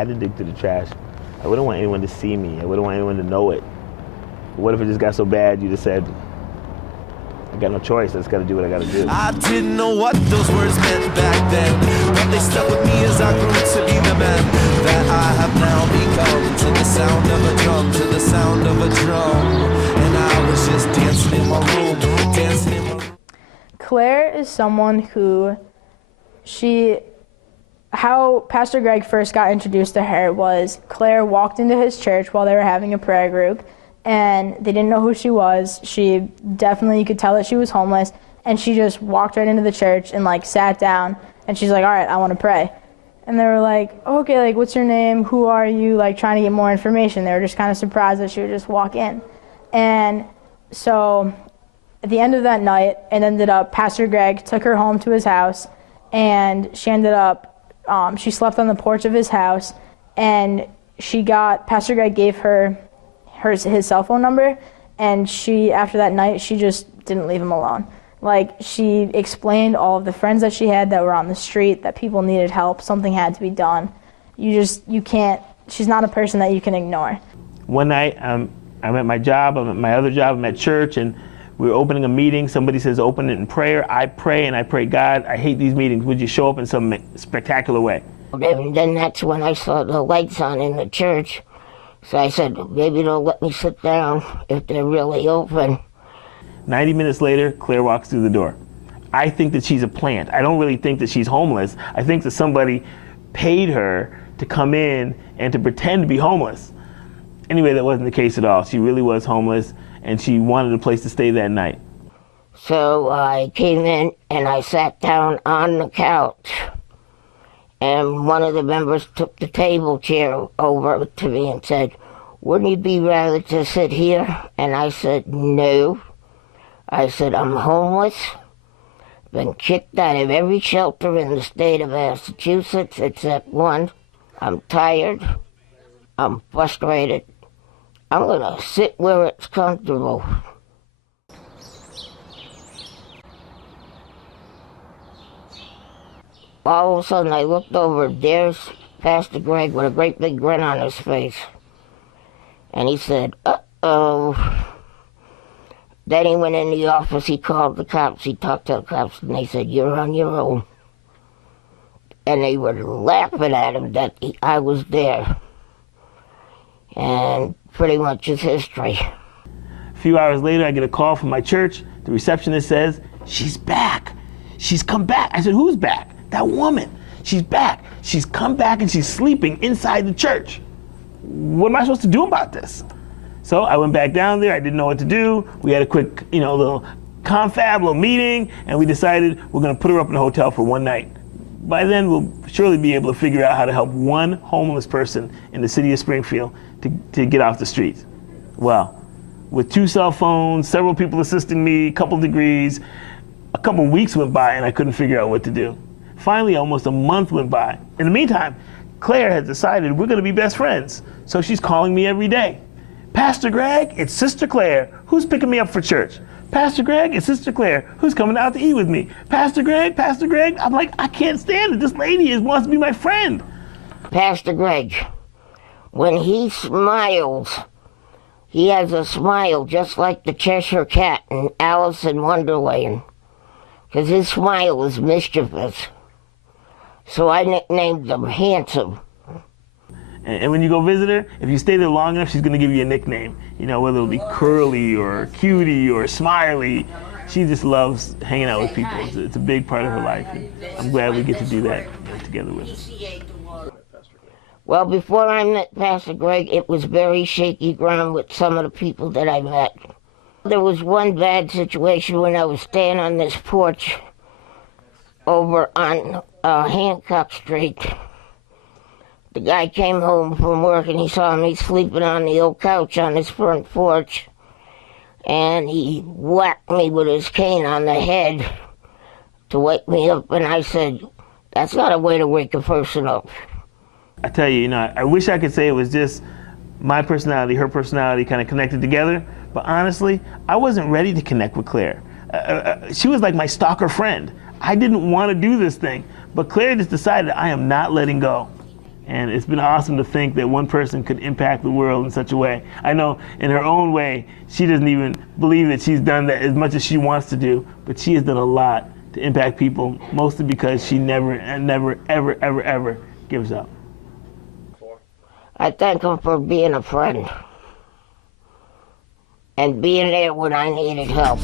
I had to dig through the trash. I wouldn't want anyone to see me. I wouldn't want anyone to know it. But what if it just got so bad you just said, I got no choice, I just gotta do what I gotta do. I didn't know what those words meant back then, but they stuck with me as I grew to be the man that I have now become. To the sound of a drum, to the sound of a drum. And I was just dancing in my room, dancing in my room. Claire is someone who, how Pastor Greg first got introduced to her was Claire walked into his church while they were having a prayer group, and they didn't know who she was. She definitely, you could tell that she was homeless, and she just walked right into the church and like sat down, and she's like, all right, I want to pray. And they were like, okay, like, what's your name? Who are you? Like, trying to get more information. They were just kind of surprised that she would just walk in. And so at the end of that night, it ended up, Pastor Greg took her home to his house, and she ended up, she slept on the porch of his house, and Pastor Greg gave her his cell phone number, and after that night, she just didn't leave him alone. Like, she explained all of the friends that she had that were on the street, that people needed help, something had to be done. You can't, she's not a person that you can ignore. One night, I'm at my job, I'm at my other job, I'm at church, and we're opening a meeting. Somebody says, open it in prayer. I pray, and I pray, God, I hate these meetings. Would you show up in some spectacular way? And then that's when I saw the lights on in the church. So I said, maybe they'll let me sit down if they're really open. 90 minutes later, Claire walks through the door. I think that she's a plant. I don't really think that she's homeless. I think that somebody paid her to come in and to pretend to be homeless. Anyway, that wasn't the case at all. She really was homeless, and she wanted a place to stay that night. So I came in and I sat down on the couch, and one of the members took the table chair over to me and said, wouldn't you be rather to sit here? And I said, no. I said, I'm homeless, been kicked out of every shelter in the state of Massachusetts except one. I'm tired, I'm frustrated. I'm gonna sit where it's comfortable. All of a sudden I looked over, there's Pastor Greg with a great big grin on his face. And he said, uh-oh. Then he went in the office, he called the cops, he talked to the cops, and they said, you're on your own. And they were laughing at him that I was there. And pretty much it's history. A few hours later, I get a call from my church. The receptionist says, she's back. She's come back. I said, who's back? That woman. She's back. She's come back and she's sleeping inside the church. What am I supposed to do about this? So I went back down there. I didn't know what to do. We had a quick, little confab, little meeting, and we decided we're going to put her up in a hotel for one night. By then, we'll surely be able to figure out how to help one homeless person in the city of Springfield to get off the streets. Well, with 2 cell phones, several people assisting me, a couple degrees, a couple weeks went by and I couldn't figure out what to do. Finally, almost a month went by. In the meantime, Claire had decided we're going to be best friends. So she's calling me every day. Pastor Greg, it's Sister Claire. Who's picking me up for church? Pastor Greg, it's Sister Claire. Who's coming out to eat with me? Pastor Greg, Pastor Greg. I'm like, I can't stand it. This lady wants to be my friend. Pastor Greg, when he smiles, he has a smile just like the Cheshire Cat in Alice in Wonderland, because his smile is mischievous. So I nicknamed him Handsome. And when you go visit her, if you stay there long enough, she's going to give you a nickname. Whether it'll be Curly or Cutie or Smiley. She just loves hanging out with people. It's a big part of her life. And I'm glad we get to do that together with her. Well, before I met Pastor Greg, it was very shaky ground with some of the people that I met. There was one bad situation when I was staying on this porch over on Hancock Street. The guy came home from work and he saw me sleeping on the old couch on his front porch, and he whacked me with his cane on the head to wake me up, and I said, that's not a way to wake a person up. I tell you, I wish I could say it was just my personality, her personality kind of connected together, but honestly, I wasn't ready to connect with Claire. She was like my stalker friend. I didn't want to do this thing, but Claire just decided I am not letting go. And it's been awesome to think that one person could impact the world in such a way. I know in her own way, she doesn't even believe that she's done that as much as she wants to do, but she has done a lot to impact people, mostly because she never, ever gives up. I thank him for being a friend and being there when I needed help.